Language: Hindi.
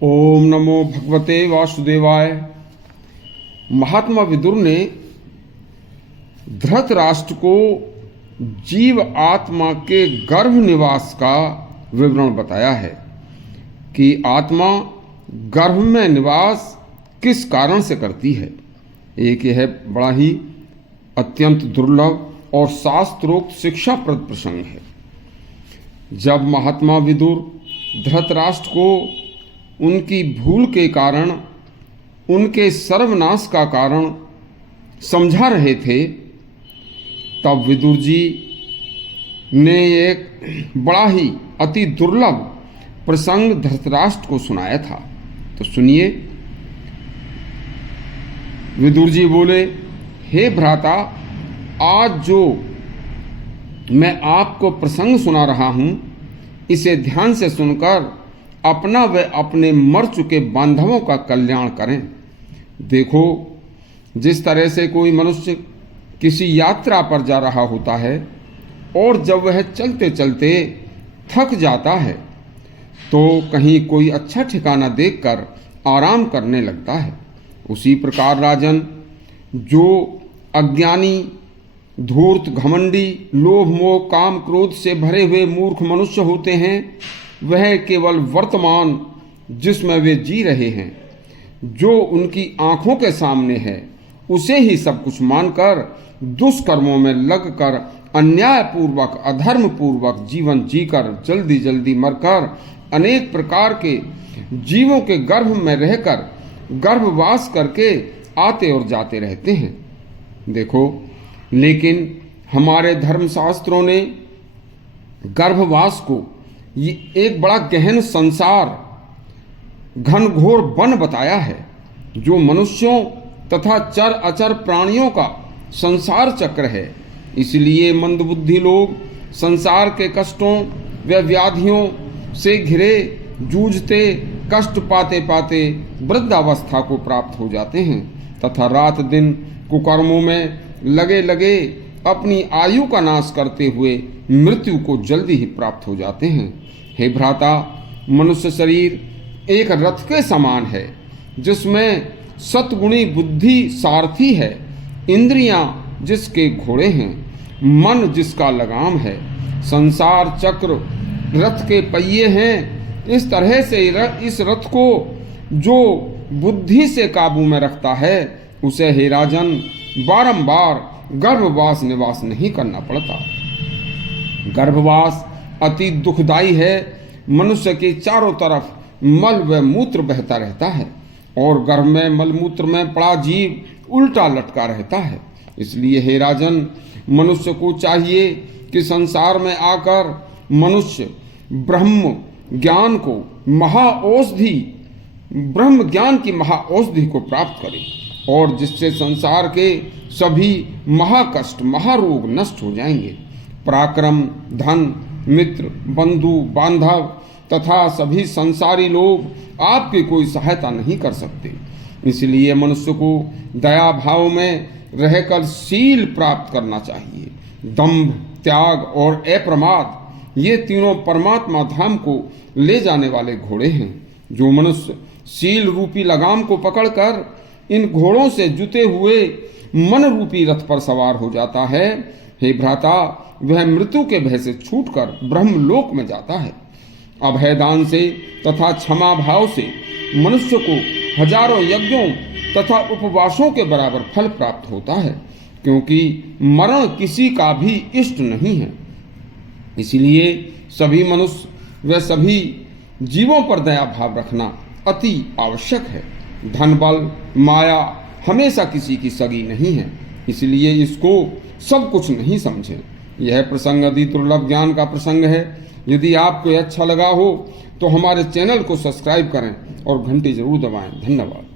ओम नमो भगवते वासुदेवाय। महात्मा विदुर ने धृतराष्ट्र को जीव आत्मा के गर्भ निवास का विवरण बताया है कि आत्मा गर्भ में निवास किस कारण से करती है। एक यह बड़ा ही अत्यंत दुर्लभ और शास्त्रोक्त शिक्षाप्रद प्रसंग है। जब महात्मा विदुर धृतराष्ट्र को उनकी भूल के कारण, उनके सर्वनाश का कारण समझा रहे थे, तब विदुर जी ने एक बड़ा ही अति दुर्लभ प्रसंग धृतराष्ट्र को सुनाया था। तो सुनिए। विदुर जी बोले, हे भ्राता, आज जो मैं आपको प्रसंग सुना रहा हूं, इसे ध्यान से सुनकर अपना व अपने मर चुके बांधवों का कल्याण करें। देखो, जिस तरह से कोई मनुष्य किसी यात्रा पर जा रहा होता है और जब वह चलते चलते थक जाता है तो कहीं कोई अच्छा ठिकाना देखकर आराम करने लगता है, उसी प्रकार राजन, जो अज्ञानी, धूर्त, घमंडी, लोभ, मोह, काम, क्रोध से भरे हुए मूर्ख मनुष्य होते हैं, वह केवल वर्तमान जिसमें वे जी रहे हैं, जो उनकी आंखों के सामने है, उसे ही सब कुछ मानकर दुष्कर्मों में लगकर अन्यायपूर्वक, अधर्मपूर्वक जीवन जीकर जल्दी जल्दी मरकर अनेक प्रकार के जीवों के गर्भ में रहकर गर्भवास करके आते और जाते रहते हैं। देखो, लेकिन हमारे धर्मशास्त्रों ने गर्भवास को ये एक बड़ा गहन संसार, घनघोर वन बताया है, जो मनुष्यों तथा चर अचर प्राणियों का संसार चक्र है। इसलिए मंदबुद्धि लोग संसार के कष्टों व व्याधियों से घिरे, जूझते, कष्ट पाते पाते वृद्धावस्था को प्राप्त हो जाते हैं तथा रात दिन कुकर्मों में लगे लगे अपनी आयु का नाश करते हुए मृत्यु को जल्दी ही प्राप्त हो जाते हैं। हे भ्राता, मनुष्य शरीर एक रथ के समान है, जिसमें सतगुणी बुद्धि सारथी है, इंद्रियां जिसके घोड़े हैं, मन जिसका लगाम है, संसार चक्र रथ के पहिए हैं। इस तरह से इस रथ को जो बुद्धि से काबू में रखता है, उसे हे राजन बारंबार गर्भवास निवास नहीं करना पड़ता। गर्भवास अति दुखदायी है। मनुष्य के चारों तरफ मल व मूत्र बहता रहता है और गर्भ में मल मूत्र में पड़ा जीव उल्टा लटका रहता है। इसलिए हे राजन, मनुष्य को चाहिए कि संसार में आकर मनुष्य ब्रह्म ज्ञान को महाऔषधि, ब्रह्म ज्ञान की महाऔषधि को प्राप्त करे और जिससे संसार के सभी महाकष्ट, महारोग नष्ट हो जाएंगे। पराक्रम, धन, मित्र, बंधु, बांधव तथा सभी संसारी लोग आपकी कोई सहायता नहीं कर सकते। इसलिए मनुष्य को दया भाव में रहकर शील प्राप्त करना चाहिए। दंभ, त्याग और अप्रमाद, ये तीनों परमात्मा धाम को ले जाने वाले घोड़े हैं। जो मनुष्य शील रूपी लगाम को पकड़कर इन घोड़ों से जुते हुए मन रूपी रथ पर सवार हो जाता है, हे भ्राता, वह मृत्यु के भय से छूटकर ब्रह्मलोक में जाता है। अभयदान से तथा क्षमा भाव से मनुष्य को हजारों यज्ञों तथा उपवासों के बराबर फल प्राप्त होता है, क्योंकि मरण किसी का भी इष्ट नहीं है। इसलिए सभी मनुष्य व सभी जीवों पर दया भाव रखना अति आवश्यक है। धन, बल, माया हमेशा किसी की सगी नहीं है, इसलिए इसको सब कुछ नहीं समझें। यह प्रसंग अति दुर्लभ ज्ञान का प्रसंग है। यदि आपको अच्छा लगा हो तो हमारे चैनल को सब्सक्राइब करें और घंटी जरूर दबाएं। धन्यवाद।